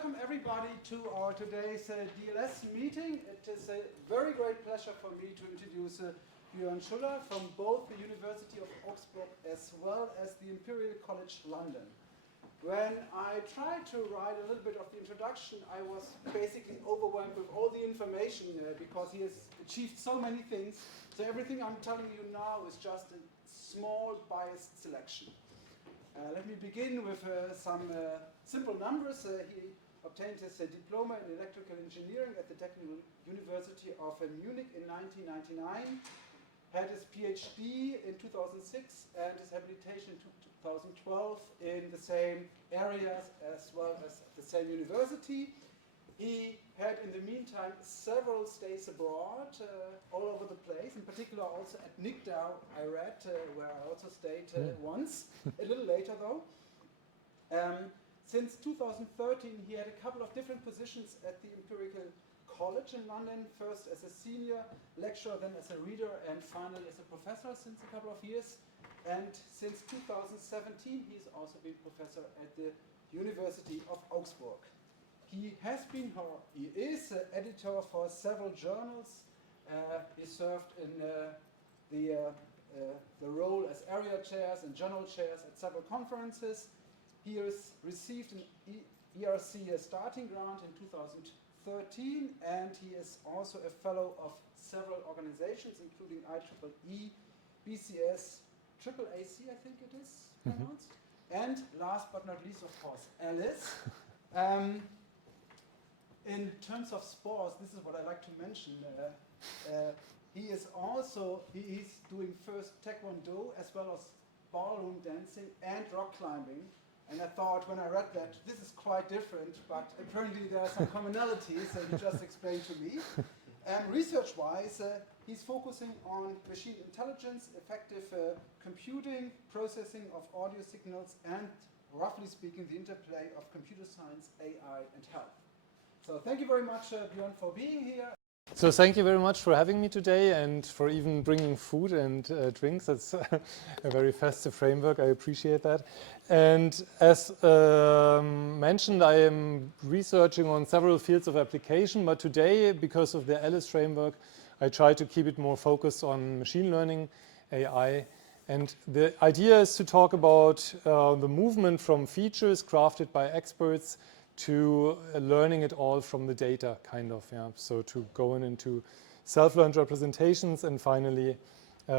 welcome everybody to our today's DLS meeting. It is a very great pleasure for me to introduce Björn Schuller from both the University of Augsburg as well as the Imperial College London. When I tried to write a little bit of the introduction, I was basically overwhelmed with all the information because he has achieved so many things. So everything I'm telling you now is just a small biased selection. Let me begin with some simple numbers. He obtained his diploma in electrical engineering at the Technical University of Munich in 1999, had his PhD in 2006 and his habilitation in 2012 in the same areas as well as at the same university. He had in the meantime several stays abroad all over the place, in particular also at Nigdau, I read, where I also stayed once, a little later though. Since 2013 he had a couple of different positions at the Imperial College in London, first as a senior lecturer, then as a reader, and finally as a professor since a couple of years. And since 2017 he's also been professor at the University of Augsburg. He has been, or he is, editor for several journals. He served in the role as area chairs and journal chairs at several conferences. He has received an ERC starting grant in 2013, and he is also a fellow of several organizations, including IEEE, BCS, AAAC, I think it is pronounced, and last but not least, of course, ELLIS. In terms of sports, this is what I like to mention. He's doing first Taekwondo as well as ballroom dancing and rock climbing. And I thought when I read that, this is quite different, but apparently there are some commonalities that he just explained to me. Research-wise, he's focusing on machine intelligence, effective computing, processing of audio signals, and roughly speaking, the interplay of computer science, AI, and health. So thank you very much, Björn, for being here. So thank you very much for having me today and for even bringing food and drinks. That's a very festive framework. I appreciate that. And as mentioned, I am researching on several fields of application, but today, because of the ELLIS framework, I try to keep it more focused on machine learning, AI. And the idea is to talk about the movement from features crafted by experts to learning it all from the data, kind of, yeah. So to go into self-learned representations and finally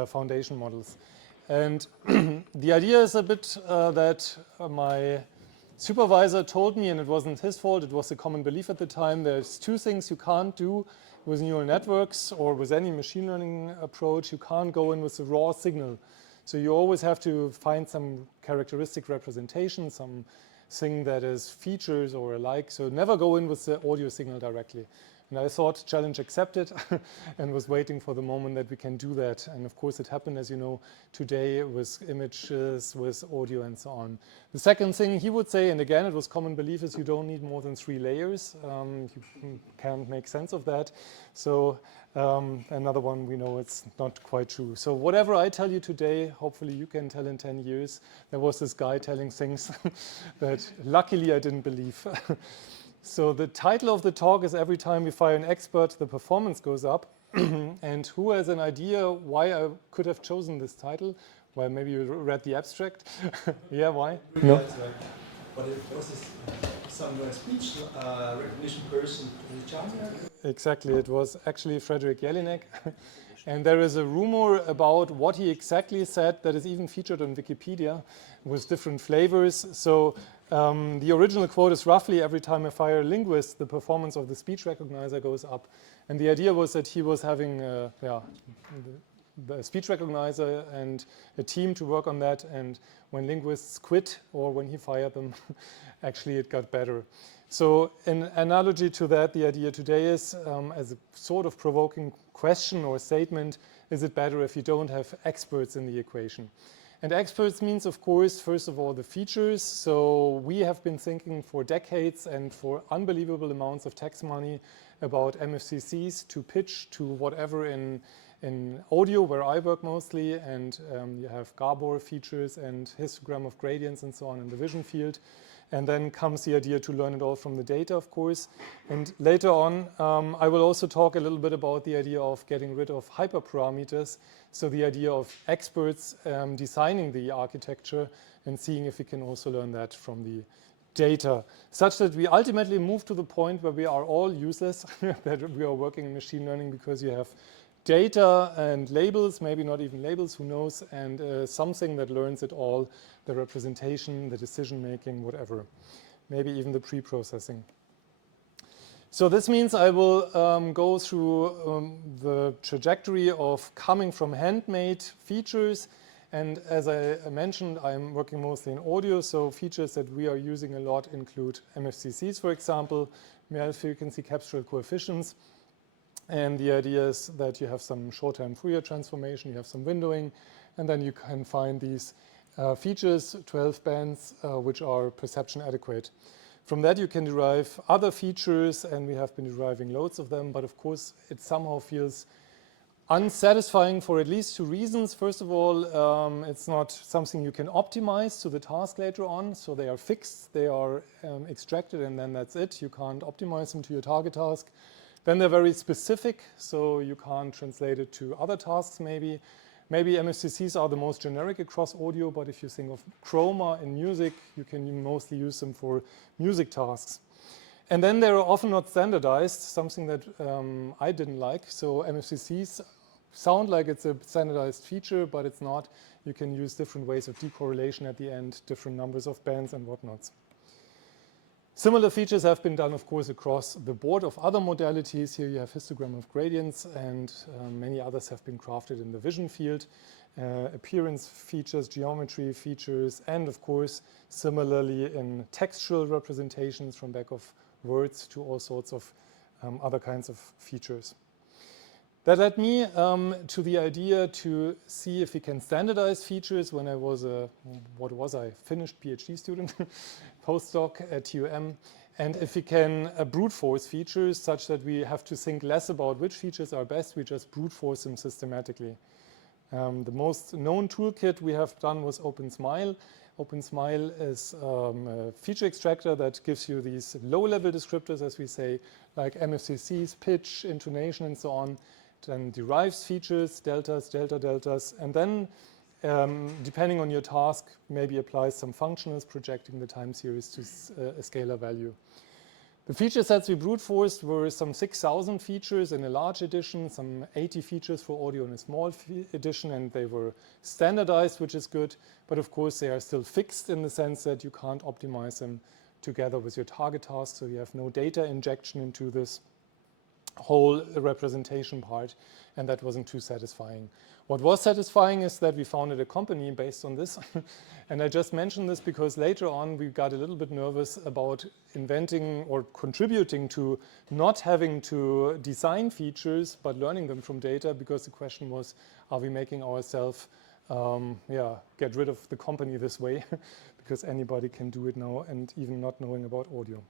foundation models. And the idea is a bit that my supervisor told me, and it wasn't his fault, it was a common belief at the time, there's two things you can't do with neural networks or with any machine learning approach. You can't go in with a raw signal. So you always have to find some characteristic representation, some thing that is features or alike. So never go in with the audio signal directly. And I thought challenge accepted and was waiting for the moment that we can do that. And of course it happened, as you know, today with images, with audio and so on. The second thing he would say, and again it was common belief, is you don't need more than 3 layers. You can't make sense of that. So another one, we know it's not quite true. So whatever I tell you today, hopefully you can tell in 10 years. There was this guy telling things that luckily I didn't believe. So the title of the talk is Every Time We Fire an Expert, the Performance Goes Up. And who has an idea why I could have chosen this title? Well, maybe you read the abstract. Yeah, why? No. But it was some speech recognition person in China. Exactly, it was actually Frederick Jelinek. And there is a rumor about what he exactly said that is even featured on Wikipedia with different flavors. So the original quote is roughly, every time I fire a linguist, the performance of the speech recognizer goes up. And the idea was that he was having the speech recognizer and a team to work on that. And when linguists quit or when he fired them, actually it got better. So in analogy to that, the idea today is, as a sort of provoking question or statement, is it better if you don't have experts in the equation? And experts means, of course, first of all, the features. So we have been thinking for decades and for unbelievable amounts of tax money about MFCCs to pitch to whatever in audio, where I work mostly, and you have Gabor features and histogram of gradients and so on in the vision field. And then comes the idea to learn it all from the data, of course. And later on, I will also talk a little bit about the idea of getting rid of hyperparameters. So the idea of experts designing the architecture and seeing if we can also learn that from the data, such that we ultimately move to the point where we are all useless, that we are working in machine learning because you have data and labels, maybe not even labels, who knows, and something that learns it all, the representation, the decision making, whatever, maybe even the pre-processing. So this means I will go through the trajectory of coming from handmade features. And as I mentioned, I'm working mostly in audio, so features that we are using a lot include MFCCs, for example, male frequency capsular coefficients. And the idea is that you have some short-term Fourier transformation, you have some windowing, and then you can find these features, 12 bands, which are perception adequate. From that you can derive other features, and we have been deriving loads of them, but of course it somehow feels unsatisfying for at least two reasons. First of all, it's not something you can optimize to the task later on, so they are fixed, they are extracted, and then that's it. You can't optimize them to your target task. Then they're very specific, so you can't translate it to other tasks maybe. Maybe MFCCs are the most generic across audio, but if you think of chroma in music, you can mostly use them for music tasks. And then they're often not standardized, something that I didn't like. So MFCCs sound like it's a standardized feature, but it's not. You can use different ways of decorrelation at the end, different numbers of bands and whatnots. Similar features have been done, of course, across the board of other modalities. Here you have histogram of gradients, and many others have been crafted in the vision field. Appearance features, geometry features, and of course, similarly in textual representations from back of words to all sorts of other kinds of features. That led me to the idea to see if we can standardize features. When I was finished PhD student, postdoc at TUM, and if we can brute force features such that we have to think less about which features are best, we just brute force them systematically. The most known toolkit we have done was OpenSmile. OpenSmile is a feature extractor that gives you these low-level descriptors, as we say, like MFCCs, pitch, intonation, and so on. Then derives features, deltas, deltas, and then, depending on your task, maybe applies some functionals, projecting the time series to a scalar value. The feature sets we brute forced were some 6,000 features in a large edition, some 80 features for audio in a small edition, and they were standardized, which is good, but of course they are still fixed in the sense that you can't optimize them together with your target task, so you have no data injection into this whole representation part, and that wasn't too satisfying. What was satisfying is that we founded a company based on this, and I just mentioned this because later on we got a little bit nervous about inventing or contributing to not having to design features but learning them from data, because the question was, are we making ourselves get rid of the company this way because anybody can do it now, and even not knowing about audio.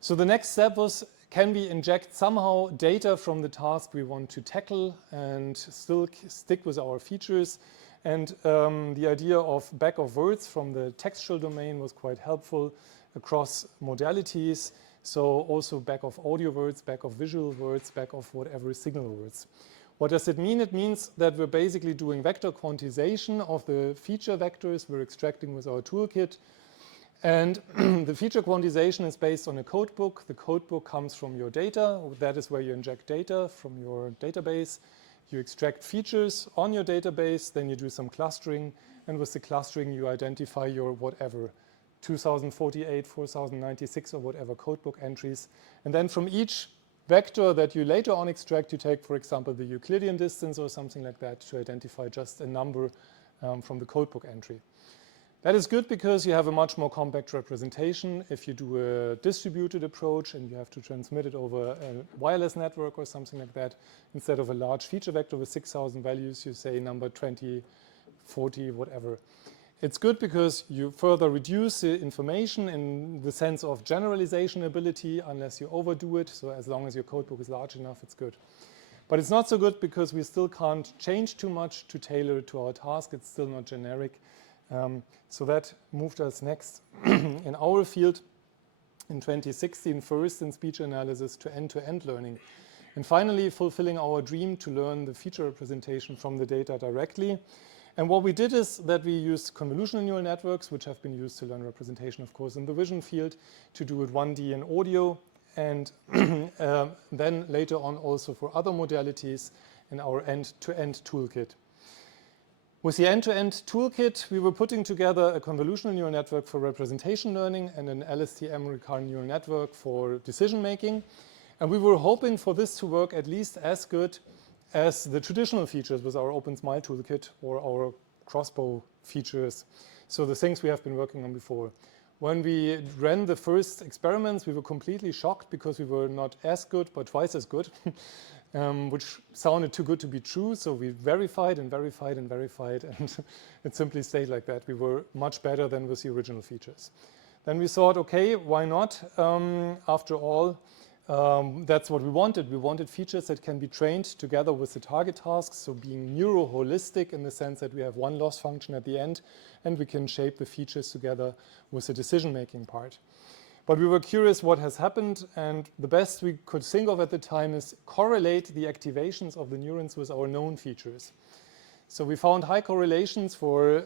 So the next step was, can we inject somehow data from the task we want to tackle and still stick with our features? And the idea of back of words from the textual domain was quite helpful across modalities. So also back of audio words, back of visual words, back of whatever signal words. What does it mean? It means that we're basically doing vector quantization of the feature vectors we're extracting with our toolkit. And the feature quantization is based on a codebook. The codebook comes from your data. That is where you inject data from your database. You extract features on your database, then you do some clustering, and with the clustering you identify your whatever, 2048, 4096 or whatever codebook entries. And then from each vector that you later on extract, you take, for example, the Euclidean distance or something like that to identify just a number from the codebook entry. That is good because you have a much more compact representation. If you do a distributed approach and you have to transmit it over a wireless network or something like that, instead of a large feature vector with 6,000 values, you say number 20, 40, whatever. It's good because you further reduce the information in the sense of generalization ability unless you overdo it. So as long as your codebook is large enough, it's good. But it's not so good because we still can't change too much to tailor it to our task. It's still not generic. So that moved us next in our field in 2016, first in speech analysis to end-to-end learning. And finally, fulfilling our dream to learn the feature representation from the data directly. And what we did is that we used convolutional neural networks, which have been used to learn representation, of course, in the vision field, to do it 1D in audio, and then later on also for other modalities in our end-to-end toolkit. With the end-to-end toolkit, we were putting together a convolutional neural network for representation learning and an LSTM recurrent neural network for decision making. And we were hoping for this to work at least as good as the traditional features with our OpenSmile toolkit or our crossbow features. So the things we have been working on before. When we ran the first experiments, we were completely shocked because we were not as good, but twice as good, which sounded too good to be true. So we verified and verified and verified, and it simply stayed like that. We were much better than with the original features. Then we thought, okay, why not? After all, that's what we wanted. We wanted features that can be trained together with the target tasks, so being neuro-holistic in the sense that we have one loss function at the end, and we can shape the features together with the decision-making part. But we were curious what has happened, and the best we could think of at the time is correlate the activations of the neurons with our known features. So we found high correlations for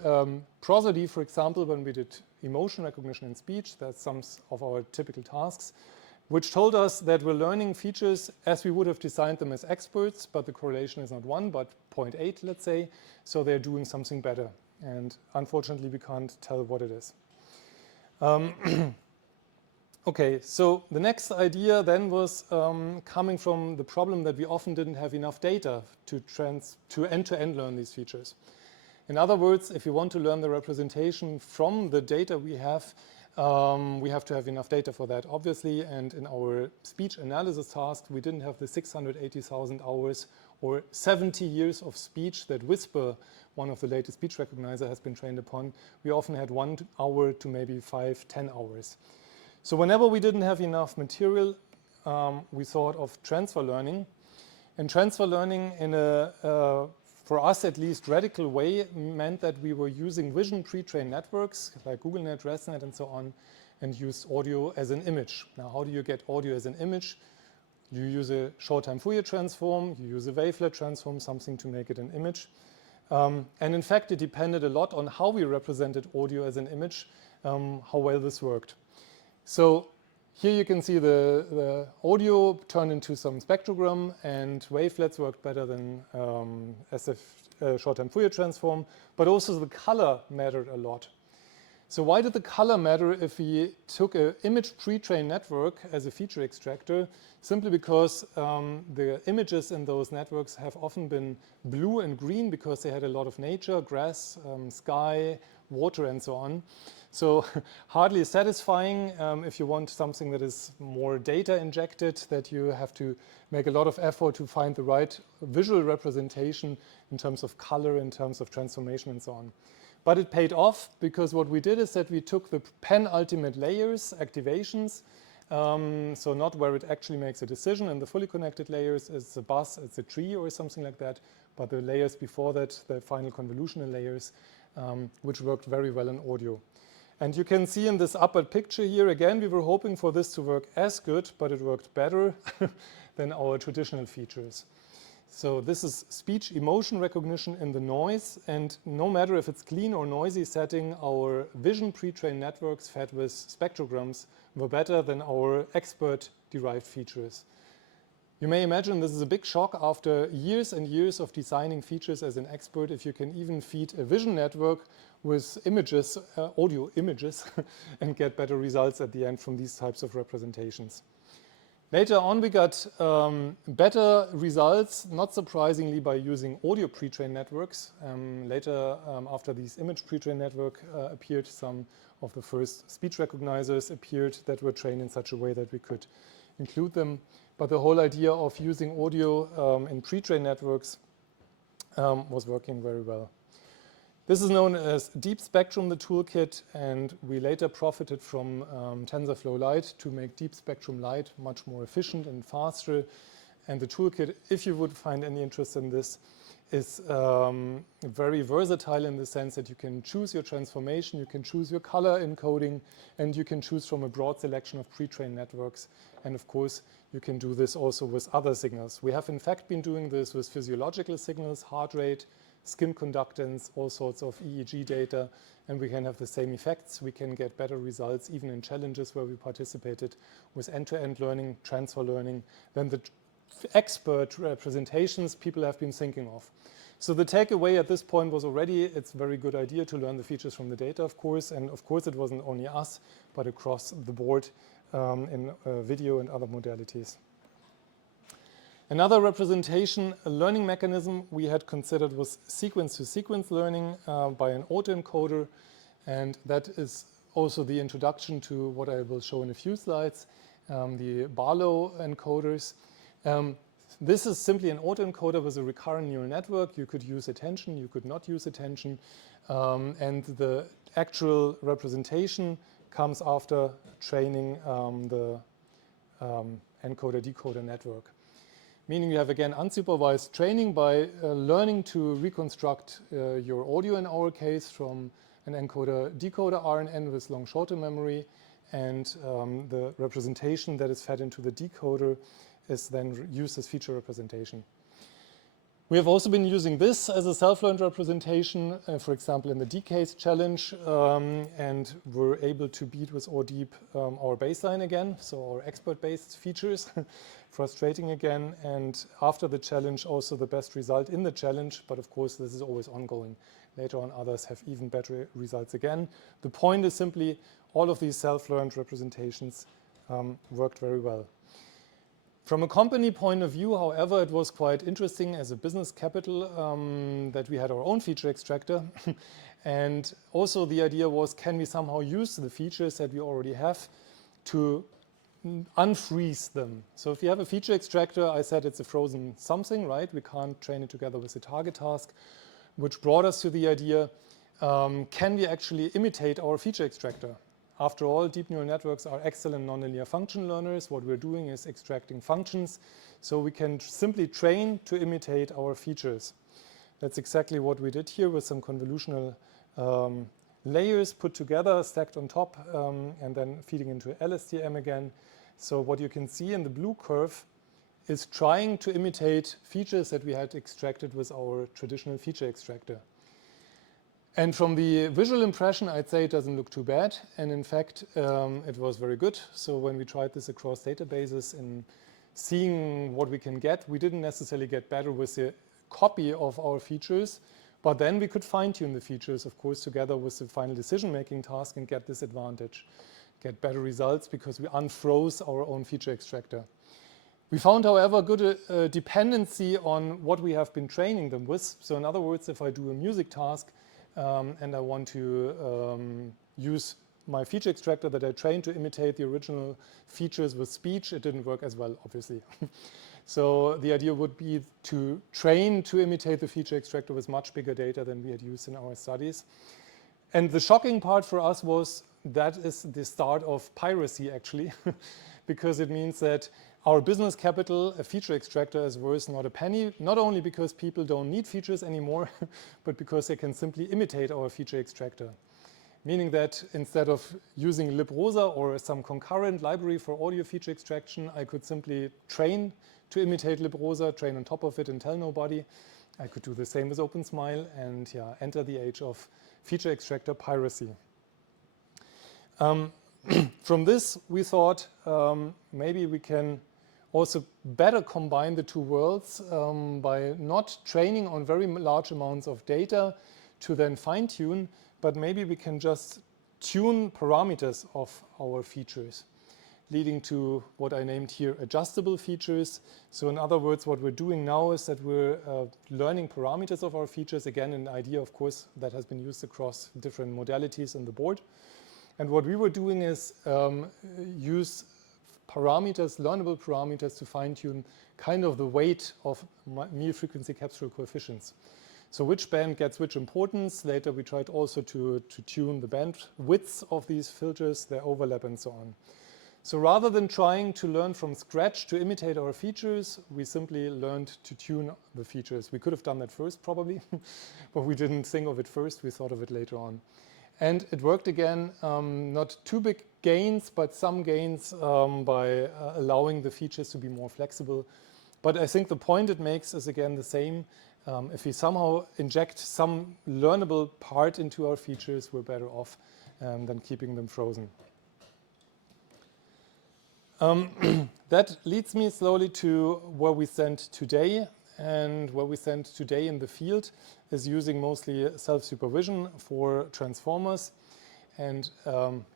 prosody, for example, when we did emotion recognition in speech. That's some of our typical tasks, which told us that we're learning features as we would have designed them as experts, but the correlation is not 1, but 0.8, let's say. So they're doing something better. And unfortunately, we can't tell what it is. Okay, so the next idea then was coming from the problem that we often didn't have enough data to end-to-end learn these features. In other words, if you want to learn the representation from the data we have to have enough data for that, obviously. And in our speech analysis task, we didn't have the 680,000 hours or 70 years of speech that Whisper, one of the latest speech recognizer, has been trained upon. We often had 1 hour to maybe 5, 10 hours. So whenever we didn't have enough material, we thought of transfer learning. And transfer learning in a for us at least, radical way meant that we were using vision pre-trained networks like GoogleNet, ResNet, and so on, and used audio as an image. Now, how do you get audio as an image? You use a short-time Fourier transform, you use a wavelet transform, something to make it an image. And in fact, it depended a lot on how we represented audio as an image, how well this worked. So here you can see the audio turned into some spectrogram, and wavelets worked better than SF short-time Fourier transform, but also the color mattered a lot. So why did the color matter if we took an image pre-trained network as a feature extractor? Simply because the images in those networks have often been blue and green because they had a lot of nature, grass, sky, water, and so on. So hardly satisfying if you want something that is more data injected, that you have to make a lot of effort to find the right visual representation in terms of color, in terms of transformation, and so on. But it paid off because what we did is that we took the penultimate layers, activations, so not where it actually makes a decision, and the fully connected layers is a bus, it's a tree or something like that, but the layers before that, the final convolutional layers, which worked very well in audio. And you can see in this upper picture here, again, we were hoping for this to work as good, but it worked better than our traditional features. So this is speech emotion recognition in the noise, and no matter if it's clean or noisy setting, our vision pre-trained networks fed with spectrograms were better than our expert-derived features. You may imagine this is a big shock after years and years of designing features as an expert, if you can even feed a vision network with images, audio images, and get better results at the end from these types of representations. Later on, we got better results, not surprisingly, by using audio pre-trained networks. Later, after these image pre-trained network appeared, some of the first speech recognizers appeared that were trained in such a way that we could include them. But the whole idea of using audio in pre-trained networks was working very well. This is known as Deep Spectrum, the toolkit, and we later profited from TensorFlow Lite to make Deep Spectrum Lite much more efficient and faster. And the toolkit, if you would find any interest in this, is very versatile in the sense that you can choose your transformation, you can choose your color encoding, and you can choose from a broad selection of pre-trained networks. And of course, you can do this also with other signals. We have in fact been doing this with physiological signals, heart rate, skin conductance, all sorts of EEG data, and we can have the same effects. We can get better results even in challenges where we participated with end-to-end learning, transfer learning, than the expert representations people have been thinking of. So the takeaway at this point was already it's a very good idea to learn the features from the data, of course, and of course it wasn't only us, but across the board in video and other modalities. Another representation, a learning mechanism we had considered was sequence-to-sequence learning by an autoencoder, and that is also the introduction to what I will show in a few slides, the Barlow encoders. This is simply an autoencoder with a recurrent neural network. You could use attention, you could not use attention, and the actual representation comes after training the encoder-decoder network. Meaning you have, again, unsupervised training by learning to reconstruct your audio, in our case, from an encoder-decoder RNN with long short-term memory, and the representation that is fed into the decoder is then used as feature representation. We have also been using this as a self-learned representation, for example, in the D-case challenge, and we're able to beat with ORDeep our baseline again, so our expert-based features, frustrating again, and after the challenge, also the best result in the challenge, but of course, this is always ongoing. Later on, others have even better results again. The point is simply all of these self-learned representations worked very well. From a company point of view, however, it was quite interesting as a business capital that we had our own feature extractor. And also the idea was, can we somehow use the features that we already have to unfreeze them? So if you have a feature extractor, I said it's a frozen something, right? We can't train it together with a target task, which brought us to the idea, can we actually imitate our feature extractor? After all, deep neural networks are excellent nonlinear function learners. What we're doing is extracting functions, so we can simply train to imitate our features. That's exactly what we did here with some convolutional layers put together, stacked on top, and then feeding into LSTM again. So what you can see in the blue curve is trying to imitate features that we had extracted with our traditional feature extractor. And from the visual impression, I'd say it doesn't look too bad. And in fact, it was very good. So when we tried this across databases and seeing what we can get, we didn't necessarily get better with the copy of our features, but then we could fine-tune the features, of course, together with the final decision-making task and get this advantage, get better results because we unfroze our own feature extractor. We found, however, good dependency on what we have been training them with. So in other words, if I do a music task, and I want to use my feature extractor that I trained to imitate the original features with speech, it didn't work as well, obviously. So the idea would be to train to imitate the feature extractor with much bigger data than we had used in our studies. And the shocking part for us was that is the start of piracy, actually, because it means that our business capital, a feature extractor, is worth not a penny, not only because people don't need features anymore, but because they can simply imitate our feature extractor. Meaning that instead of using libRosa or some concurrent library for audio feature extraction, I could simply train to imitate libRosa, train on top of it and tell nobody. I could do the same with OpenSmile and enter the age of feature extractor piracy. From this, we thought maybe we can also better combine the two worlds by not training on very large amounts of data to then fine-tune, but maybe we can just tune parameters of our features, leading to what I named here adjustable features. So in other words, what we're doing now is that we're learning parameters of our features. Again, an idea, of course, that has been used across different modalities on the board. And what we were doing is use parameters, learnable parameters, to fine-tune kind of the weight of mean frequency capsular coefficients. So which band gets which importance. Later we tried also to tune the band widths of these filters, their overlap and so on. So rather than trying to learn from scratch to imitate our features, we simply learned to tune the features. We could have done that first probably, but we didn't think of it first, we thought of it later on. And it worked again, not too big gains, but some gains by allowing the features to be more flexible. But I think the point it makes is again the same. If we somehow inject some learnable part into our features, we're better off than keeping them frozen. That leads me slowly to where we stand today. And where we stand today in the field is using mostly self-supervision for transformers. And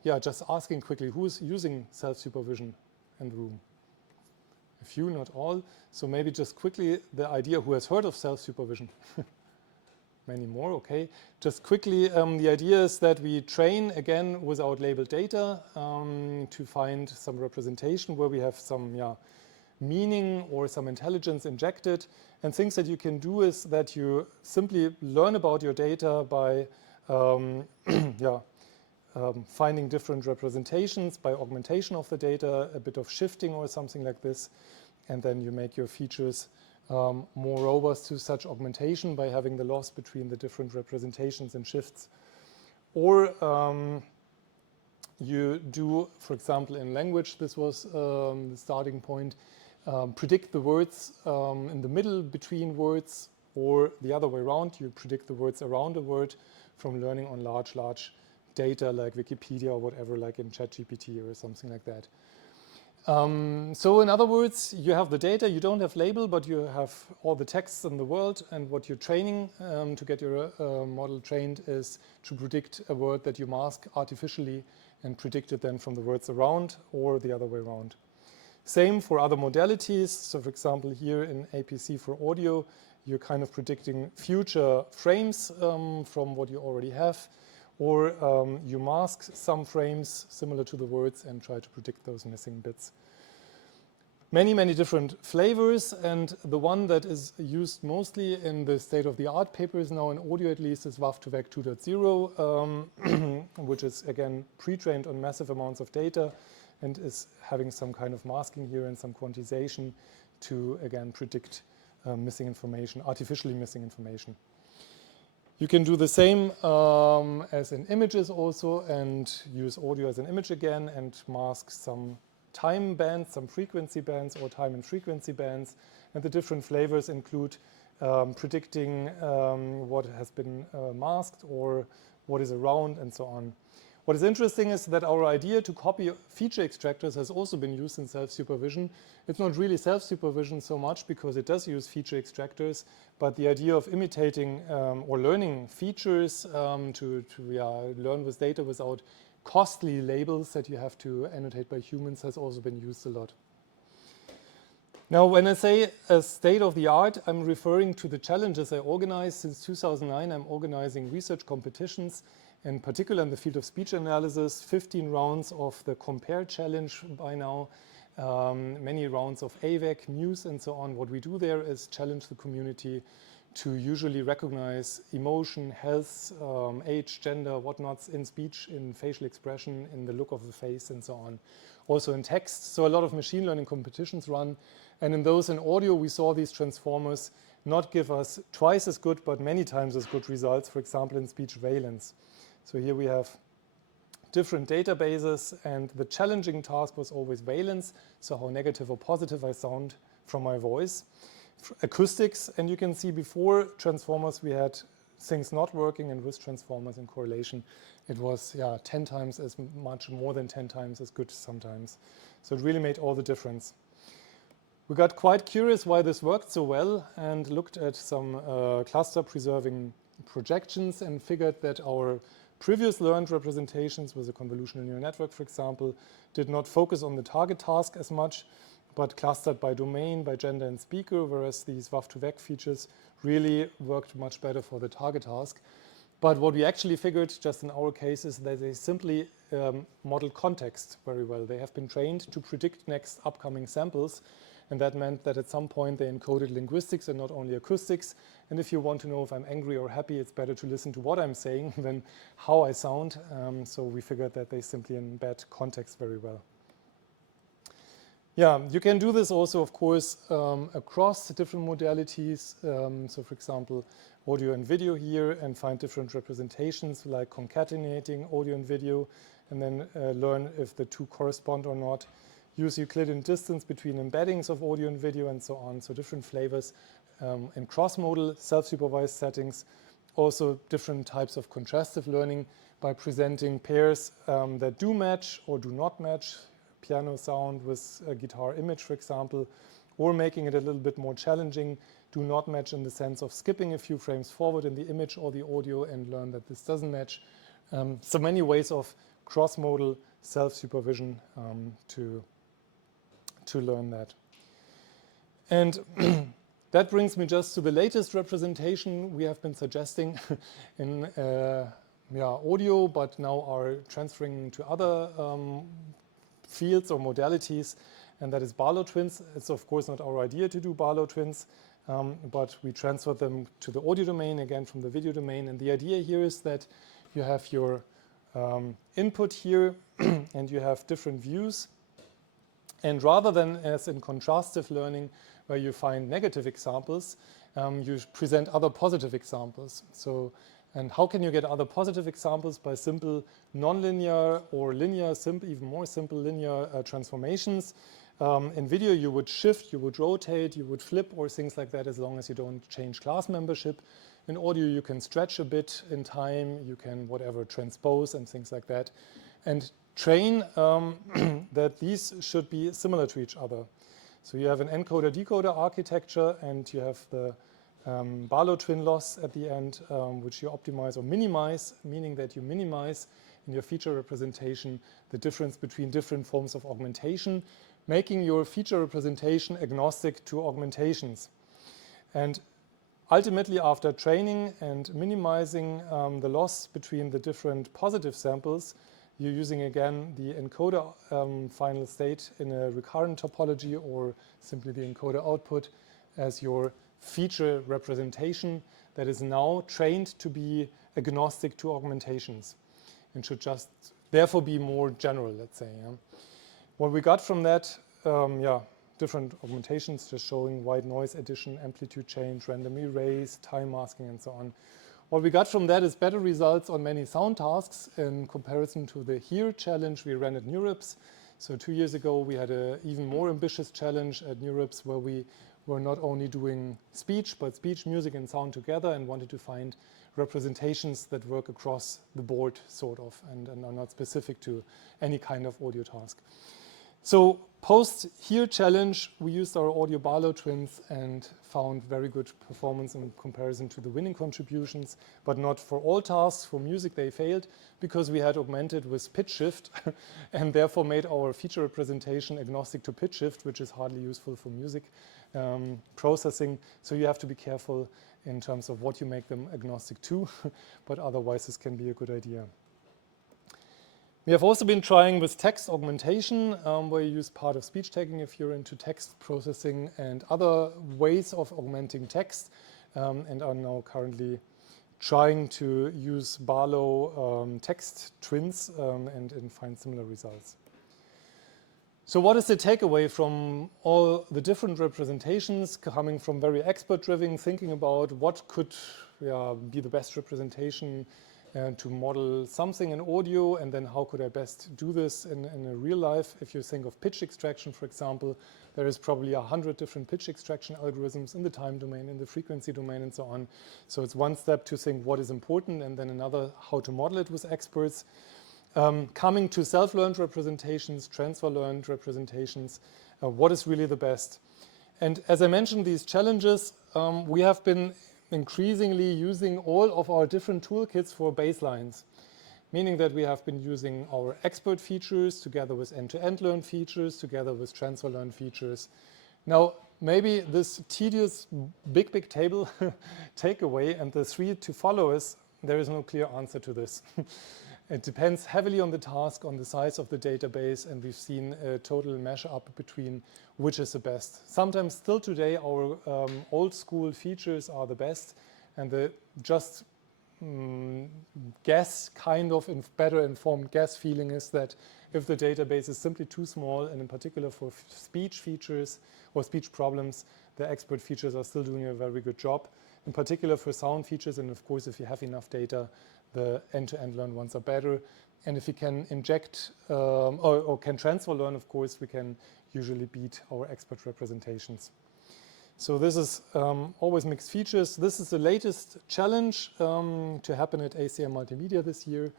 yeah, just asking quickly, who's using self-supervision in the room? A few, not all. So maybe just quickly the idea, who has heard of self-supervision? Many more, okay. Just quickly, the idea is that we train again without labeled data to find some representation where we have some meaning or some intelligence injected. And things that you can do is that you simply learn about your data by finding different representations, by augmentation of the data, a bit of shifting or something like this. And then you make your features more robust to such augmentation by having the loss between the different representations and shifts. Or you do, for example, in language, this was the starting point, predict the words in the middle between words, or the other way around, you predict the words around a word from learning on large data like Wikipedia or whatever, like in ChatGPT or something like that. So in other words, you have the data, you don't have label, but you have all the texts in the world, and what you're training to get your model trained is to predict a word that you mask artificially and predict it then from the words around or the other way around. Same for other modalities. So for example, here in APC for audio, you're kind of predicting future frames from what you already have, or you mask some frames similar to the words and try to predict those missing bits. Many different flavors, and the one that is used mostly in the state-of-the-art papers now in audio at least is WAV2VEC 2.0, which is again pre-trained on massive amounts of data and is having some kind of masking here and some quantization to again predict missing information, artificially missing information. You can do the same as in images also and use audio as an image again and mask some time bands, some frequency bands or time and frequency bands. And the different flavors include predicting what has been masked or what is around and so on. What is interesting is that our idea to copy feature extractors has also been used in self-supervision. It's not really self-supervision so much because it does use feature extractors, but the idea of imitating or learning features to learn with data without costly labels that you have to annotate by humans has also been used a lot. Now, when I say a state of the art, I'm referring to the challenges I organized. Since 2009, I'm organizing research competitions, in particular in the field of speech analysis, 15 rounds of the Compare Challenge by now, many rounds of AVEC, Muse, and so on. What we do there is challenge the community to usually recognize emotion, health, age, gender, whatnots in speech, in facial expression, in the look of the face, and so on. Also in text. So a lot of machine learning competitions run. And in those in audio, we saw these transformers not give us twice as good, but many times as good results, for example, in speech valence. So here we have different databases, and the challenging task was always valence, so how negative or positive I sound from my voice. Acoustics, and you can see before transformers we had things not working, and with transformers in correlation it was 10 times as much, more than 10 times as good sometimes. So it really made all the difference. We got quite curious why this worked so well and looked at some cluster preserving projections and figured that our previous learned representations with a convolutional neural network, for example, did not focus on the target task as much, but clustered by domain, by gender and speaker, whereas these WAV2VEC features really worked much better for the target task. But what we actually figured, just in our case, is that they simply model context very well. They have been trained to predict next upcoming samples, and that meant that at some point they encoded linguistics and not only acoustics. And if you want to know if I'm angry or happy, it's better to listen to what I'm saying than how I sound. So we figured that they simply embed context very well. Yeah, you can do this also, of course, across different modalities. So, for example, audio and video here, and find different representations like concatenating audio and video, and then learn if the two correspond or not. Use Euclidean distance between embeddings of audio and video, and so on. So different flavors in cross-modal self-supervised settings. Also different types of contrastive learning by presenting pairs that do match or do not match. Piano sound with a guitar image, for example, or making it a little bit more challenging. Do not match in the sense of skipping a few frames forward in the image or the audio and learn that this doesn't match. So many ways of cross-modal self-supervision to learn that. And that brings me just to the latest representation we have been suggesting in audio, but now are transferring to other fields or modalities, and that is Barlow twins. It's of course not our idea to do Barlow twins, but we transfer them to the audio domain, again from the video domain. And the idea here is that you have your input here and you have different views. And rather than as in contrastive learning, where you find negative examples, you present other positive examples. So, and how can you get other positive examples? By simple nonlinear or linear, even more simple linear transformations. In video, you would shift, you would rotate, you would flip, or things like that, as long as you don't change class membership. In audio, you can stretch a bit in time, you can whatever transpose and things like that, and train that these should be similar to each other. So you have an encoder-decoder architecture, and you have the Barlow twin loss at the end, which you optimize or minimize, meaning that you minimize in your feature representation the difference between different forms of augmentation, making your feature representation agnostic to augmentations. And ultimately, after training and minimizing the loss between the different positive samples, you're using again the encoder final state in a recurrent topology, or simply the encoder output as your feature representation that is now trained to be agnostic to augmentations and should just therefore be more general, let's say. Yeah. What we got from that, different augmentations, just showing white noise addition, amplitude change, random erase, time masking, and so on. What we got from that is better results on many sound tasks in comparison to the HERE challenge we ran at NeurIPS. So 2 years ago, we had an even more ambitious challenge at NeurIPS, where we were not only doing speech, but speech, music, and sound together, and wanted to find representations that work across the board, sort of, and are not specific to any kind of audio task. So post-HERE challenge, we used our audio Barlow twins and found very good performance in comparison to the winning contributions, but not for all tasks. For music, they failed because we had augmented with pitch shift and therefore made our feature representation agnostic to pitch shift, which is hardly useful for music processing. So you have to be careful in terms of what you make them agnostic to, but otherwise this can be a good idea. We have also been trying with text augmentation, where you use part of speech tagging if you're into text processing, and other ways of augmenting text, and are now currently trying to use Barlow text twins and find similar results. So what is the takeaway from all the different representations coming from very expert-driven thinking about what could be the best representation to model something in audio, and then how could I best do this in a real life? If you think of pitch extraction, for example, there is probably 100 different pitch extraction algorithms in the time domain, in the frequency domain, and so on. So it's one step to think what is important, and then another how to model it with experts. Coming to self-learned representations, transfer-learned representations, what is really the best? And as I mentioned, these challenges, we have been increasingly using all of our different toolkits for baselines, meaning that we have been using our expert features together with end-to-end learned features, together with transfer-learned features. Now, maybe this tedious big table takeaway and the 3 to follow is, there is no clear answer to this. It depends heavily on the task, on the size of the database, and we've seen a total mashup between which is the best. Sometimes still today our old school features are the best, and the just guess, kind of better informed guess feeling is that if the database is simply too small, and in particular for speech features or speech problems, the expert features are still doing a very good job. In particular for sound features, and of course if you have enough data, the end-to-end learned ones are better. And if you can inject or can transfer learn, of course, we can usually beat our expert representations. So this is always mixed features. This is the latest challenge to happen at ACM Multimedia this year.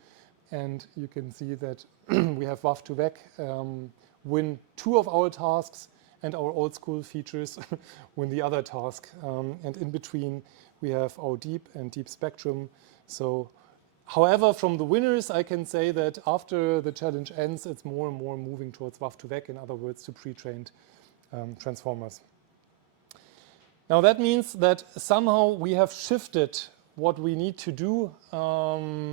And you can see that we have WAF to VEC win 2 of our tasks, and our old school features win the other task. And in between, we have our deep and deep spectrum. So, however, from the winners, I can say that after the challenge ends, it's more and more moving towards WAF to VEC, in other words, to pre-trained transformers. Now that means that somehow we have shifted what we need to do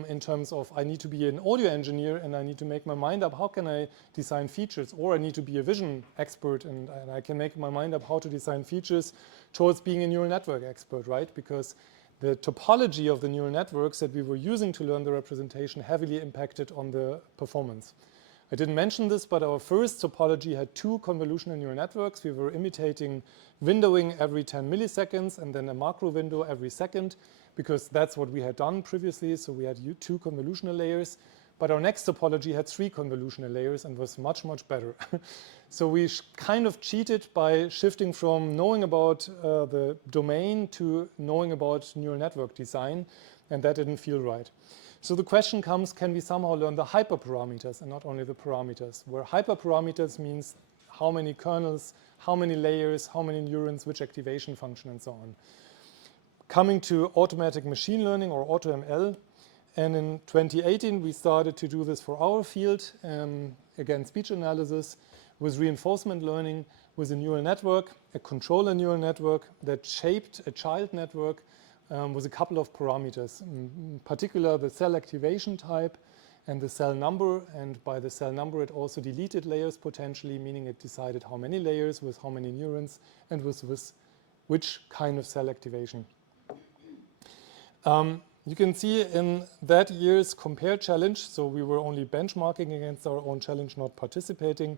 in terms of I need to be an audio engineer and I need to make my mind up how can I design features, or I need to be a vision expert and I can make my mind up how to design features, towards being a neural network expert, right? Because the topology of the neural networks that we were using to learn the representation heavily impacted on the performance. I didn't mention this, but our first topology had 2 convolutional neural networks. We were imitating windowing every 10 milliseconds and then a macro window every second, because that's what we had done previously. So we had 2 convolutional layers, but our next topology had 3 convolutional layers and was much, much better. So we kind of cheated by shifting from knowing about the domain to knowing about neural network design, and that didn't feel right. So the question comes, can we somehow learn the hyperparameters and not only the parameters? Where hyperparameters means how many kernels, how many layers, how many neurons, which activation function, and so on. Coming to automatic machine learning, or AutoML, and in 2018 we started to do this for our field, again speech analysis, with reinforcement learning, with a neural network, a controller neural network that shaped a child network with a couple of parameters, in particular the cell activation type and the cell number, and by the cell number it also deleted layers potentially, meaning it decided how many layers with how many neurons and with which kind of cell activation. You can see in that year's compare challenge, so we were only benchmarking against our own challenge, not participating.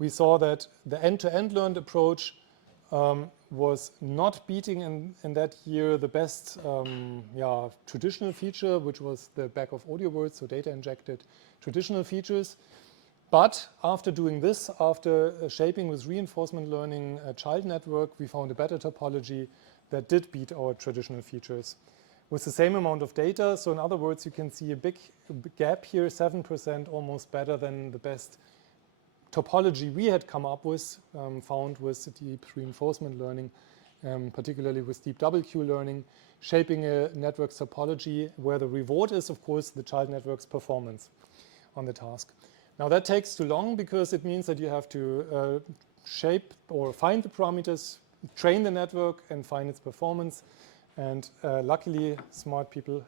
We saw that the end-to-end learned approach was not beating in that year the best traditional feature, which was the back of audio words, so data injected traditional features. But after doing this, after shaping with reinforcement learning a child network, we found a better topology that did beat our traditional features with the same amount of data. So in other words, you can see a big gap here, 7%, almost better than the best topology we had come up with, found with deep reinforcement learning, particularly with deep double Q learning, shaping a network topology where the reward is, of course, the child network's performance on the task. Now that takes too long because it means that you have to shape or find the parameters, train the network, and find its performance. And luckily, smart people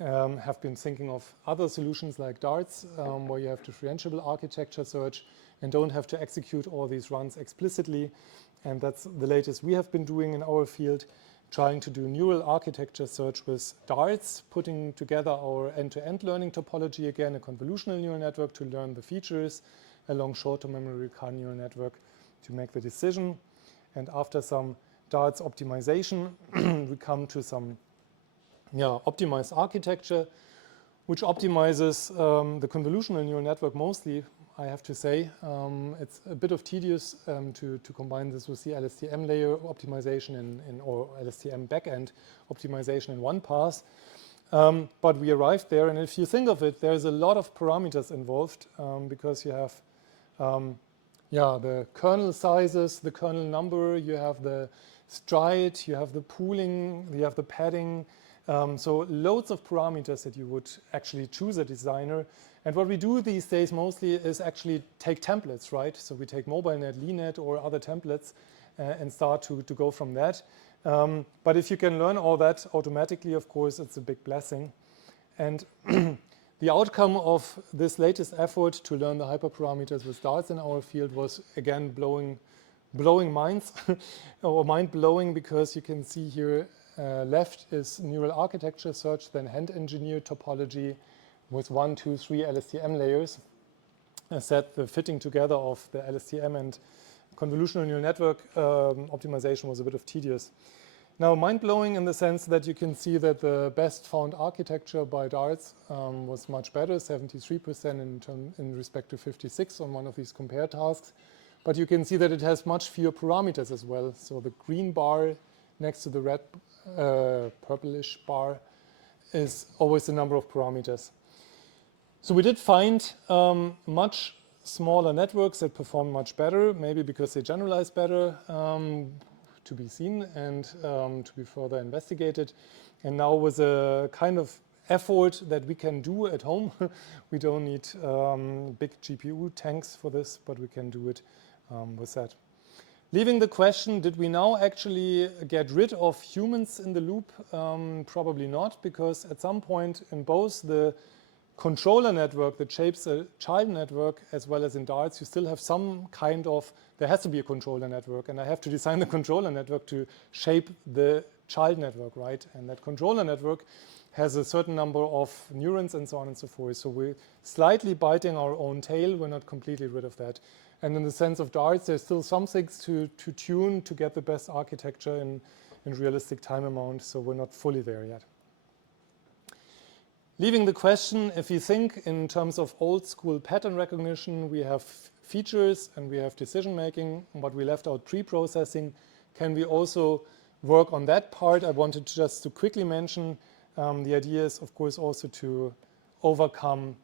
have been thinking of other solutions like darts, where you have differentiable architecture search and don't have to execute all these runs explicitly. And that's the latest we have been doing in our field, trying to do neural architecture search with darts, putting together our end-to-end learning topology, again, a convolutional neural network to learn the features, along short-term memory recurrent neural network to make the decision. And after some darts optimization, we come to some optimized architecture, which optimizes the convolutional neural network mostly, I have to say. It's a bit of tedious to combine this with the LSTM layer optimization or LSTM backend optimization in one pass. But we arrived there, and if you think of it, there's a lot of parameters involved because you have the kernel sizes, the kernel number, you have the stride, you have the pooling, you have the padding. So loads of parameters that you would actually choose a designer. And what we do these days mostly is actually take templates, right? So we take MobileNet, LeanNet, or other templates and start to go from that. But if you can learn all that automatically, of course, it's a big blessing. And the outcome of this latest effort to learn the hyperparameters with darts in our field was, again, blowing minds, or mind-blowing, because you can see here left is neural architecture search, then hand engineered topology with 1, 2, 3 LSTM layers. As said, the fitting together of the LSTM and convolutional neural network optimization was a bit of tedious. Now, mind-blowing in the sense that you can see that the best found architecture by darts was much better, 73% in respect to 56 on one of these compare tasks. But you can see that it has much fewer parameters as well. So the green bar next to the red purplish bar is always the number of parameters. So we did find much smaller networks that perform much better, maybe because they generalize better, to be seen and to be further investigated. And now with a kind of effort that we can do at home, we don't need big GPU tanks for this, but we can do it with that. Leaving the question, did we now actually get rid of humans in the loop? Probably not, because at some point in both the controller network that shapes a child network as well as in darts, you still have some kind of, there has to be a controller network, and I have to design the controller network to shape the child network, right? And that controller network has a certain number of neurons and so on and so forth. So we're slightly biting our own tail. We're not completely rid of that. And in the sense of darts, there's still some things to tune to get the best architecture in realistic time amount. So we're not fully there yet. Leaving the question, if you think in terms of old school pattern recognition, we have features and we have decision making, but we left out pre-processing. Can we also work on that part? I wanted just to quickly mention the idea is, of course, also to overcome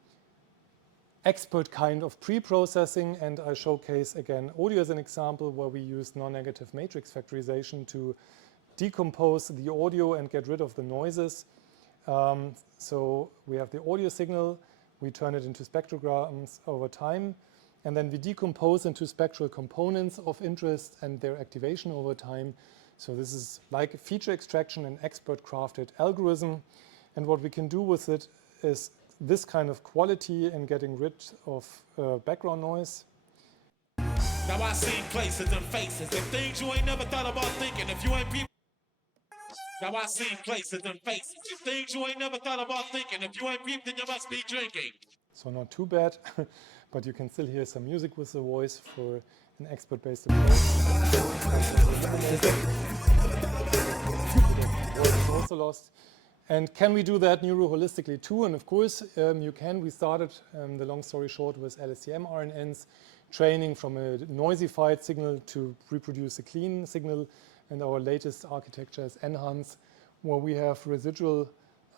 expert kind of pre-processing, and I showcase again audio as an example where we use non-negative matrix factorization to decompose the audio and get rid of the noises. So we have the audio signal, we turn it into spectrograms over time, and then we decompose into spectral components of interest and their activation over time. So this is like feature extraction, an expert crafted algorithm, and what we can do with it is this kind of quality in getting rid of background noise. Now I see places and faces and things you ain't never thought about thinking if you ain't people. Now I see places and faces and things you ain't never thought about thinking if you ain't peeped then you must be drinking. So not too bad, but you can still hear some music with the voice for an expert-based approach. Also lost. And can we do that neuro-holistically too? And of course, you can. We started, the long story short, with LSTM RNNs, training from a noisified signal to reproduce a clean signal. And our latest architecture is Enhance, where we have residual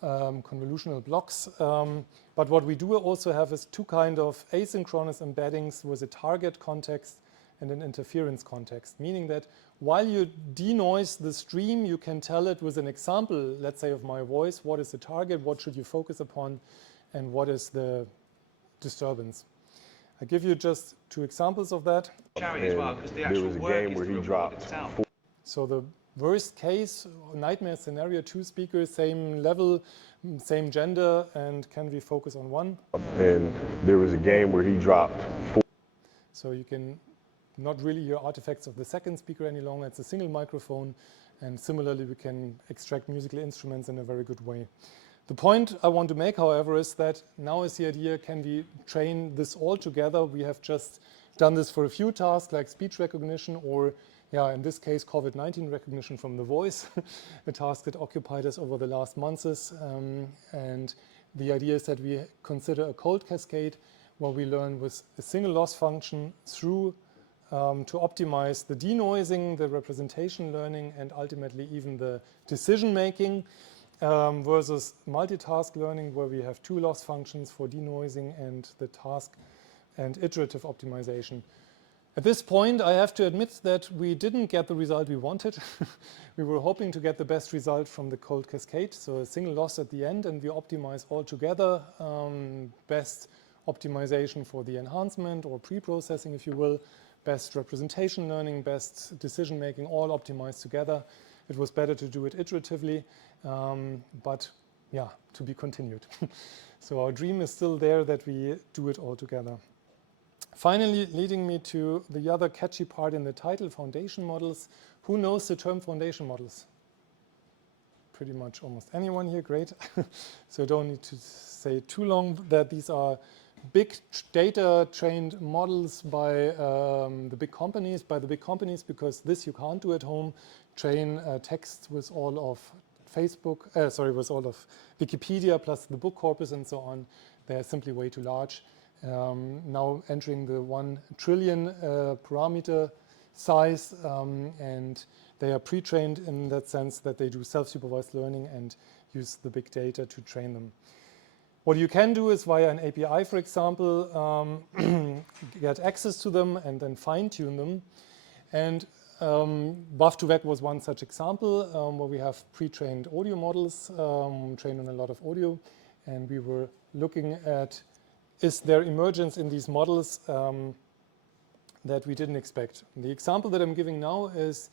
convolutional blocks. But what we do also have is two kind of asynchronous embeddings with a target context and an interference context, meaning that while you denoise the stream, you can tell it with an example, let's say of my voice, what is the target, what should you focus upon, and what is the disturbance. I give you just two examples of that. There was a game where he dropped. So the worst case, nightmare scenario, 2 speakers, same level, same gender, and can we focus on one? And there was a game where he dropped 4. So you can not really hear artifacts of the second speaker any longer. It's a single microphone, and similarly we can extract musical instruments in a very good way. The point I want to make, however, is that now is the idea, can we train this all together? We have just done this for a few tasks like speech recognition or, yeah, in this case, COVID-19 recognition from the voice, a task that occupied us over the last months. And the idea is that we consider a cold cascade where we learn with a single loss function through to optimize the denoising, the representation learning, and ultimately even the decision making versus multitask learning where we have 2 loss functions for denoising and the task and iterative optimization. At this point, I have to admit that we didn't get the result we wanted. We were hoping to get the best result from the cold cascade, so a single loss at the end, and we optimize all together. Best optimization for the enhancement or pre-processing, if you will, best representation learning, best decision making, all optimized together. It was better to do it iteratively, but yeah, to be continued. So our dream is still there that we do it all together. Finally, leading me to the other catchy part in the title, foundation models. Who knows the term foundation models? pretty much almost anyone here, great. So don't need to say too long that these are big data trained models by the big companies. By the big companies, because this you can't do at home, train text with all of with all of Wikipedia plus the book corpus and so on. They're simply way too large. Now entering the 1 trillion parameter size, and they are pre-trained in that sense that they do self-supervised learning and use the big data to train them. What you can do is via an API, for example, get access to them and then fine-tune them. And WAV2VEC was one such example where we have pre-trained audio models trained on a lot of audio, and we were looking at is there emergence in these models that we didn't expect. The example that I'm giving now is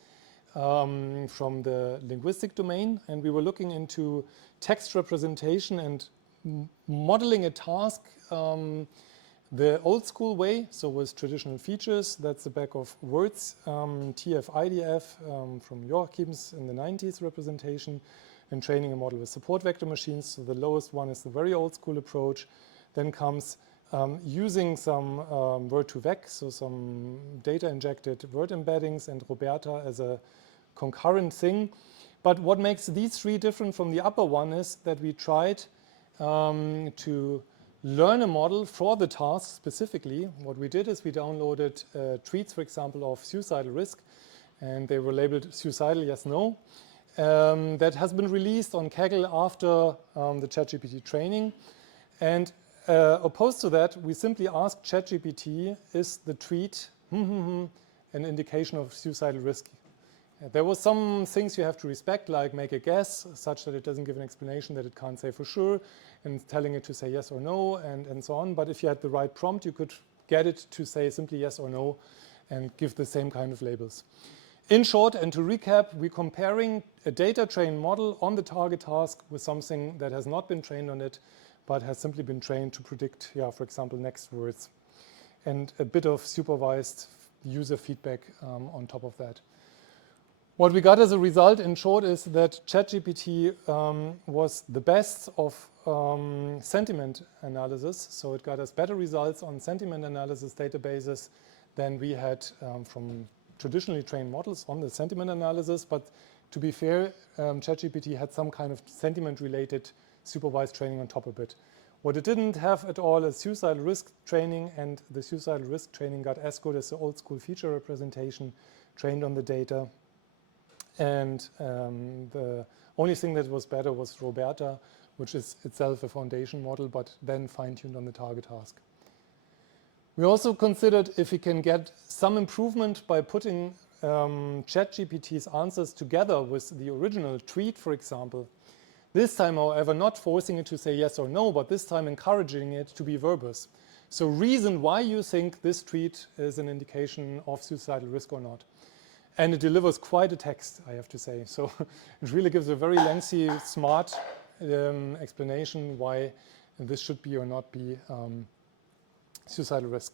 from the linguistic domain, and we were looking into text representation and modeling a task the old school way, so with traditional features. That's the back of words, TF, IDF from Joachim's in the 90s representation, and training a model with support vector machines. So the lowest one is the very old school approach. Then comes using some word2vec, so some data injected word embeddings, and Roberta as a concurrent thing. But what makes these three different from the upper one is that we tried to learn a model for the task specifically. What we did is we downloaded tweets, for example, of suicidal risk, and they were labeled suicidal, yes, no. That has been released on Kaggle after the ChatGPT training. And opposed to that, we simply asked ChatGPT, is the tweet an indication of suicidal risk? There were some things you have to respect, like make a guess, such that it doesn't give an explanation that it can't say for sure, and telling it to say yes or no, and so on. But if you had the right prompt, you could get it to say simply yes or no and give the same kind of labels. In short, and to recap, we're comparing a data trained model on the target task with something that has not been trained on it, but has simply been trained to predict, for example, next words, and a bit of supervised user feedback on top of that. What we got as a result, in short, is that ChatGPT was the best of sentiment analysis. So it got us better results on sentiment analysis databases than we had from traditionally trained models on the sentiment analysis. But to be fair, ChatGPT had some kind of sentiment-related supervised training on top of it. What it didn't have at all is suicidal risk training, and the suicidal risk training got as good as the old school feature representation trained on the data. And the only thing that was better was Roberta, which is itself a foundation model, but then fine-tuned on the target task. We also considered if we can get some improvement by putting ChatGPT's answers together with the original tweet, for example. This time, however, not forcing it to say yes or no, but this time encouraging it to be verbose. So reason why you think this tweet is an indication of suicidal risk or not. And it delivers quite a text, I have to say. So it really gives a very lengthy, smart explanation why this should be or not be suicidal risk.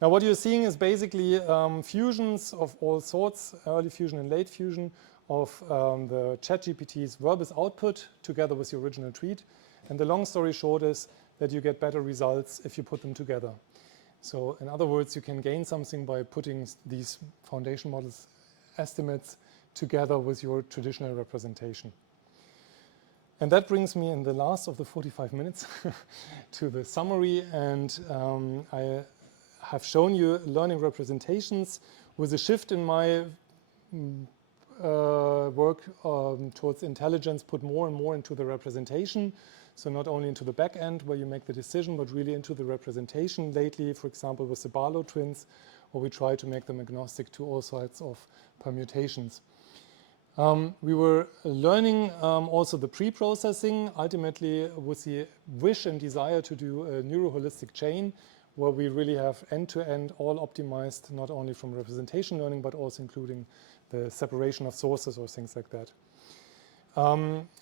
Now what you're seeing is basically fusions of all sorts, early fusion and late fusion of the ChatGPT's verbose output together with the original tweet. And the long story short is that you get better results if you put them together. So in other words, you can gain something by putting these foundation models estimates together with your traditional representation. And that brings me in the last of the 45 minutes to the summary. And I have shown you learning representations with a shift in my work towards intelligence, put more and more into the representation. So not only into the back end where you make the decision, but really into the representation. Lately, for example, with the Barlow twins, where we try to make them agnostic to all sorts of permutations. We were learning also the pre-processing, ultimately with the wish and desire to do a neuroholistic chain, where we really have end-to-end all optimized, not only from representation learning, but also including the separation of sources or things like that.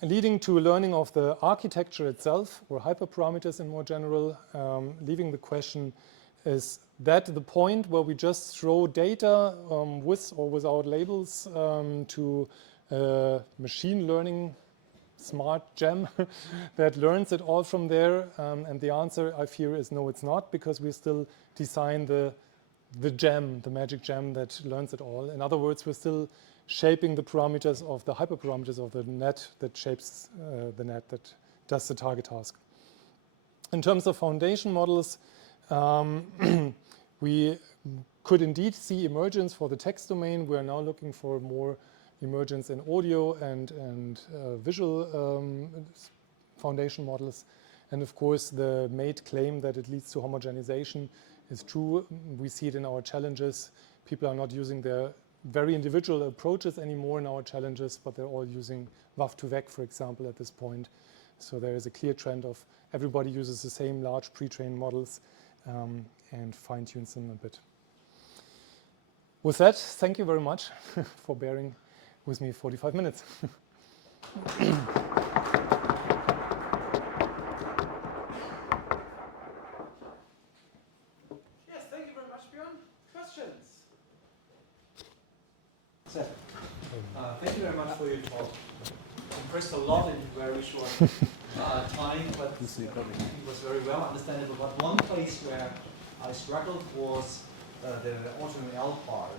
Leading to learning of the architecture itself, or hyperparameters in more general, leaving the question, is that the point where we just throw data with or without labels to a machine learning smart gem that learns it all from there? And the answer, I fear, is no, it's not, because we still design the gem, the magic gem that learns it all. In other words, we're still shaping the parameters of the hyperparameters of the net that shapes the net that does the target task. In terms of foundation models, we could indeed see emergence for the text domain. We are now looking for more emergence in audio and visual foundation models. And of course, the made claim that it leads to homogenization is true. We see it in our challenges. People are not using their very individual approaches anymore in our challenges, but they're all using WAF to VEC, for example, at this point. So there is a clear trend of everybody uses the same large pre-trained models and fine-tunes them a bit. With that, thank you very much for bearing with me 45 minutes. Yes, thank you very much, Björn. Questions? Seth, thank you very much for your talk. Impressed a lot in very short time, but it was very well understandable. But one place where I struggled was the authoring L part.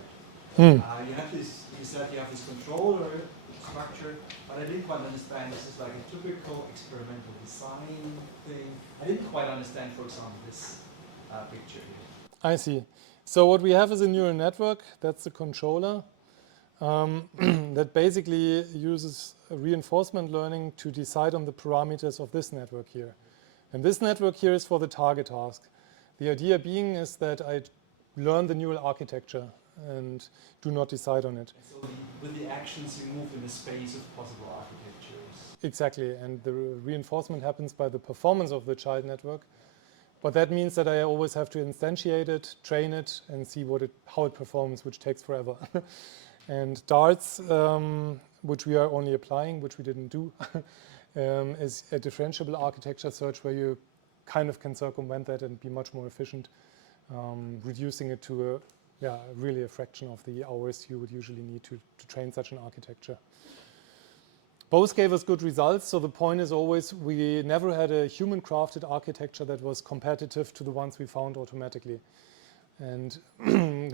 You have this, you said you have this controller structure, but I didn't quite understand. This is like a typical experimental design thing. I didn't quite understand, for example, this picture here. I see. So what we have is a neural network. That's the controller that basically uses reinforcement learning to decide on the parameters of this network here. And this network here is for the target task. The idea being is that I learn the neural architecture and do not decide on it. So with the actions you move in the space of possible architectures. Exactly, and the reinforcement happens by the performance of the child network. But that means that I always have to instantiate it, train it, and see how it performs, which takes forever. And darts, which we are only applying, which we didn't do, is a differentiable architecture search where you kind of can circumvent that and be much more efficient, reducing it to really a fraction of the hours you would usually need to train such an architecture. Both gave us good results, so the point is always we never had a human-crafted architecture that was competitive to the ones we found automatically. And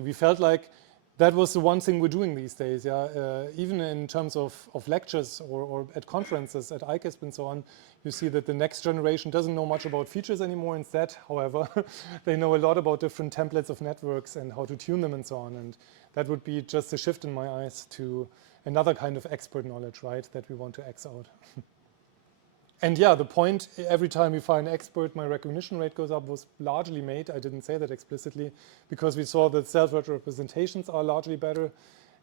we felt like that was the one thing we're doing these days. Even in terms of lectures or at conferences, at ICASP and so on, you see that the next generation doesn't know much about features anymore. Instead, however, they know a lot about different templates of networks and how to tune them and so on. And that would be just a shift in my eyes to another kind of expert knowledge, right, that we want to X out. And yeah, the point, every time we find an expert, my recognition rate goes up, was largely made. I didn't say that explicitly, because we saw that self-learned representations are largely better.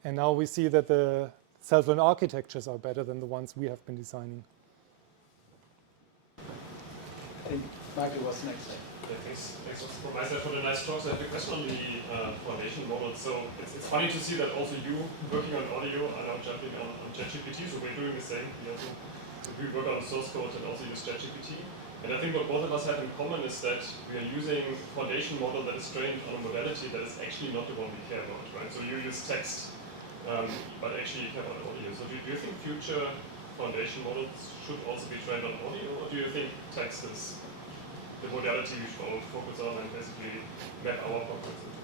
And now we see that the self-learned architectures are better than the ones we have been designing. I think Michael was next. Thanks from my side for the nice talk. So I have a question on the foundation model. So it's funny to see that also you working on audio are now jumping on ChatGPT. So we're doing the same. We work on source code and also use ChatGPT. And I think what both of us have in common is that we are using a foundation model that is trained on a modality that is actually not the one we care about, right? So you use text, but actually you care about audio. So do you think future foundation models should also be trained on audio, or do you think text is the modality we should all focus on and basically map our progress into?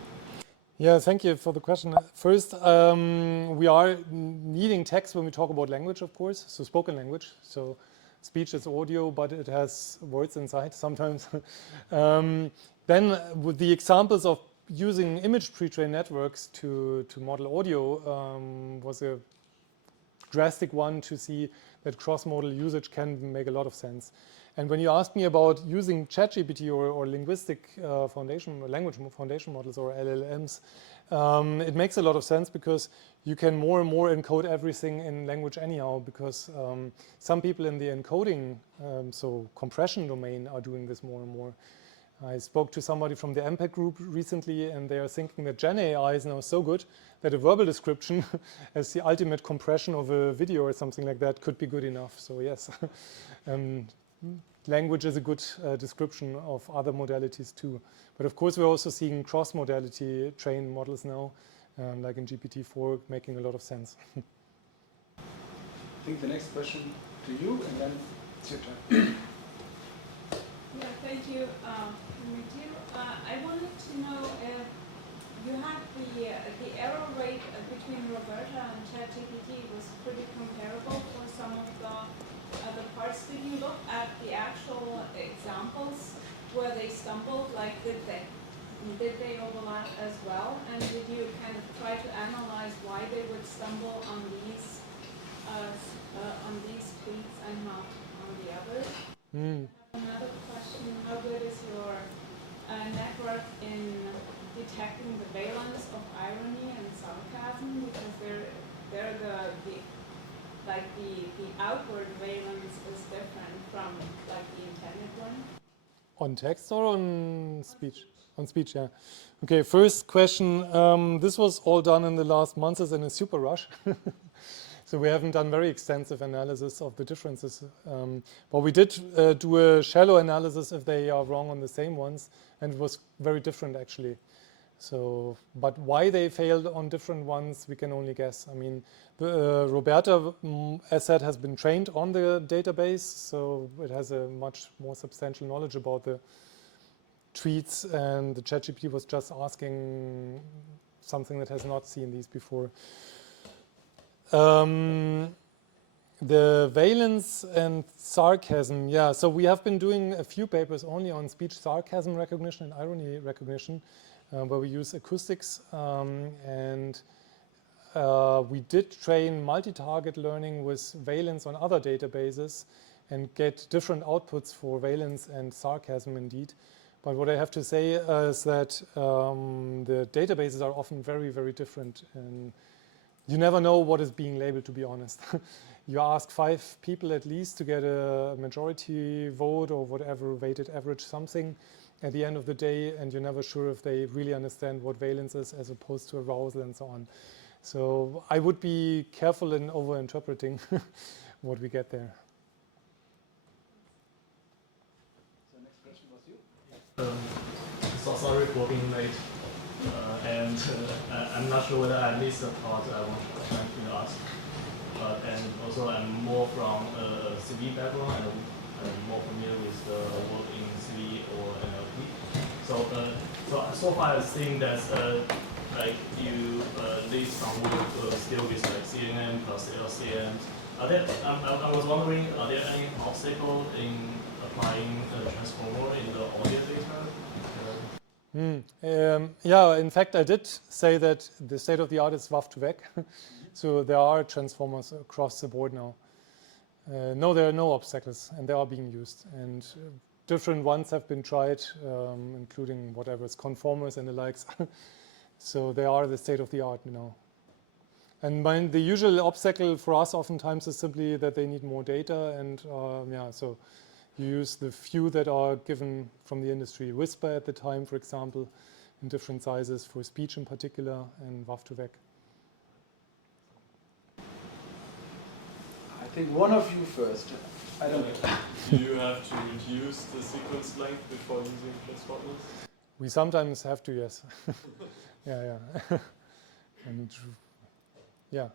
Yeah, thank you for the question. First, we are needing text when we talk about language, of course, so spoken language. So speech is audio, but it has words inside sometimes. Then with the examples of using image pre-trained networks to model audio was a drastic one to see that cross-modal usage can make a lot of sense. And when you ask me about using ChatGPT or linguistic language foundation models or LLMs, it makes a lot of sense because you can more and more encode everything in language anyhow, because some people in the encoding, so compression domain, are doing this more and more. I spoke to somebody from the MPEG group recently, and they are thinking that Gen AI is now so good that a verbal description as the ultimate compression of a video or something like that could be good enough. So yes, language is a good description of other modalities too. But of course, we're also seeing cross-modality trained models now, like in GPT-4, making a lot of sense. I think the next question to you, and then it's your turn. Yeah, thank you. Meet you. I wanted to know if you had the error rate between Roberta and ChatGPT was pretty comparable for some of the parts. Did you look at the actual examples where they stumbled? Like, did they overlap as well? And did you kind of try to analyze why they would stumble on these tweets and not on the others? Another question: how good is your network in detecting the valence of irony and sarcasm? Because they're the outward valence is different from like the intended one. On text or on speech? On speech, yeah. Okay, first question. This was all done in the last months in a super rush. So we haven't done very extensive analysis of the differences. But we did do a shallow analysis if they are wrong on the same ones, and it was very different actually. So, but why they failed on different ones, we can only guess. I mean, Roberta, as said, has been trained on the database, so it has a much more substantial knowledge about the tweets, and the ChatGPT was just asking something that has not seen these before. The valence and sarcasm, yeah, so we have been doing a few papers only on speech sarcasm recognition and irony recognition, where we use acoustics, and we did train multi-target learning with valence on other databases and get different outputs for valence and sarcasm indeed. But what I have to say is that the databases are often very, very different, and you never know what is being labeled, to be honest. You ask 5 people at least to get a majority vote or whatever, weighted average something at the end of the day, and you're never sure if they really understand what valence is as opposed to arousal and so on. So I would be careful in over-interpreting what we get there. So next question was you. So sorry for being late, and I'm not sure whether I missed the part I want to ask. And also I'm more from a CV background, and I'm more familiar with the work in CV or NLP. So far I've seen that like you list some work still with like CNN plus LCM. I was wondering, are there any obstacles in applying the transformer in the audio data? Yeah, in fact, I did say that the state of the art is WAF to VEC. So there are transformers across the board now. No, there are no obstacles, and they are being used. And different ones have been tried, including whatever is conformers and the likes. So they are the state of the art now. And the usual obstacle for us oftentimes is simply that they need more data, and yeah, so you use the few that are given from the industry. Whisper at the time, for example, in different sizes for speech in particular, and WAF to VEC. I think one of you first. I don't know. Do you have to reduce the sequence length before using transformers? We sometimes have to, yes. Yeah. And yeah.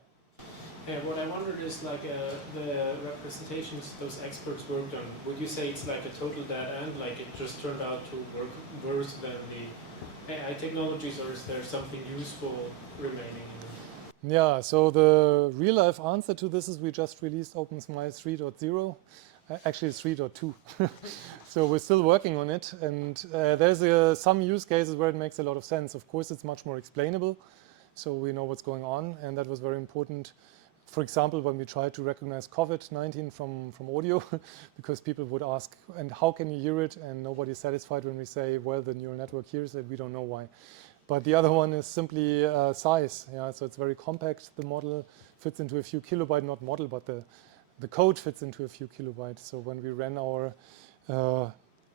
Yeah, what I wondered is like the representations those experts worked on. Would you say it's like a total dead end, like it just turned out to work worse than the AI technologies, or is there something useful remaining? Yeah, so the real life answer to this is we just released OpenSmile 3.0, actually 3.2. So we're still working on it, and there's some use cases where it makes a lot of sense. Of course, it's much more explainable, so we know what's going on, and that was very important. For example, when we tried to recognize COVID-19 from audio, because people would ask, and how can you hear it? And nobody's satisfied when we say, well, the neural network hears it, we don't know why. But the other one is simply size. Yeah, so it's very compact. The model fits into a few kilobytes, not model, but the code fits into a few kilobytes. So when we ran our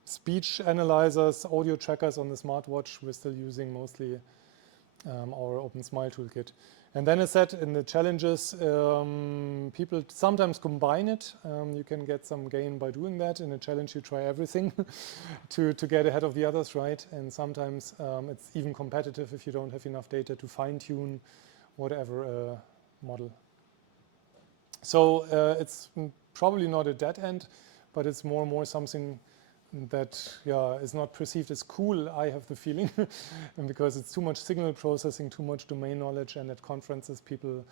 speech analyzers, audio trackers on the smartwatch, we're still using mostly our OpenSmile toolkit. And then as said, in the challenges, people sometimes combine it. You can get some gain by doing that. In a challenge, you try everything to get ahead of the others, right? And sometimes it's even competitive if you don't have enough data to fine-tune whatever model. So it's probably not a dead end, but it's more and more something that is not perceived as cool, I have the feeling, and because it's too much signal processing, too much domain knowledge, and at conferences people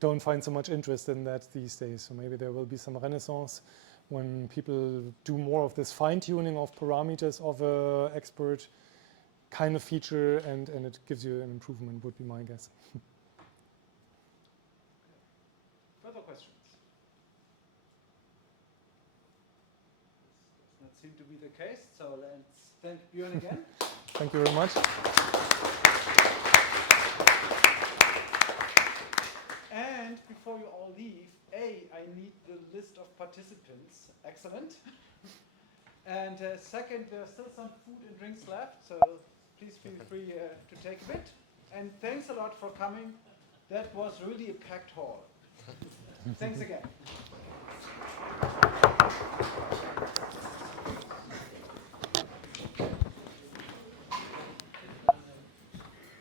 don't find so much interest in that these days. So maybe there will be some renaissance when people do more of this fine-tuning of parameters of an expert kind of feature, and it gives you an improvement, would be my guess. Further questions? This does not seem to be the case, so let's thank Björn again. Thank you very much. And before you all leave, I need the list of participants. Excellent. And second, there's still some food and drinks left, so please feel free to take a bit. And thanks a lot for coming. That was really a packed hall. Thanks again.